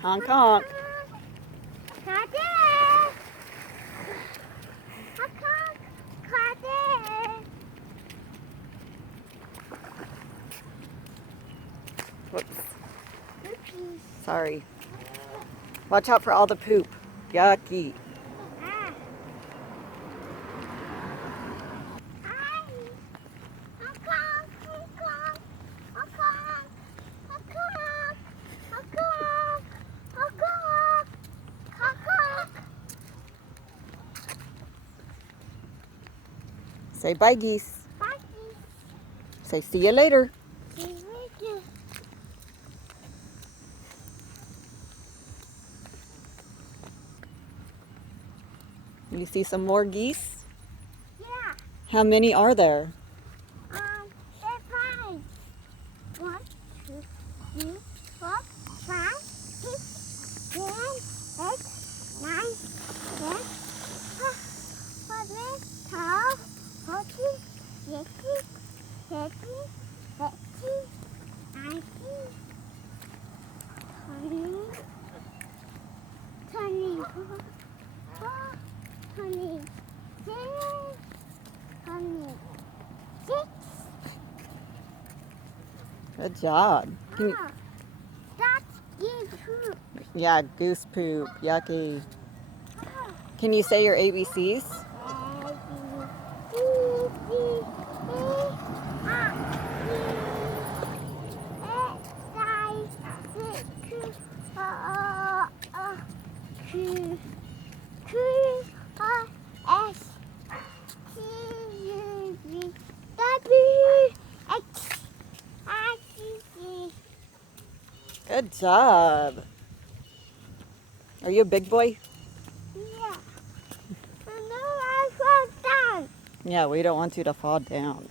Honk honk. Whoops. Sorry. Watch out for all the poop. Yucky. Say bye, geese. Bye, geese. Say see you later. See you later. You see some more geese? Yeah. How many are there? There's 5. 1, 2, 3, 4, 5, 6, 7, 8, 9, 10, 11, 12, 14, 15, 16, 17, 19, 20, 24, 26, 26. Good job. Can you, That's good poop. yeah, goose poop. Yucky. Can you say your ABCs? Good job. Are you a big boy? Yeah. And then I fall down. Yeah, we don't want you to fall down.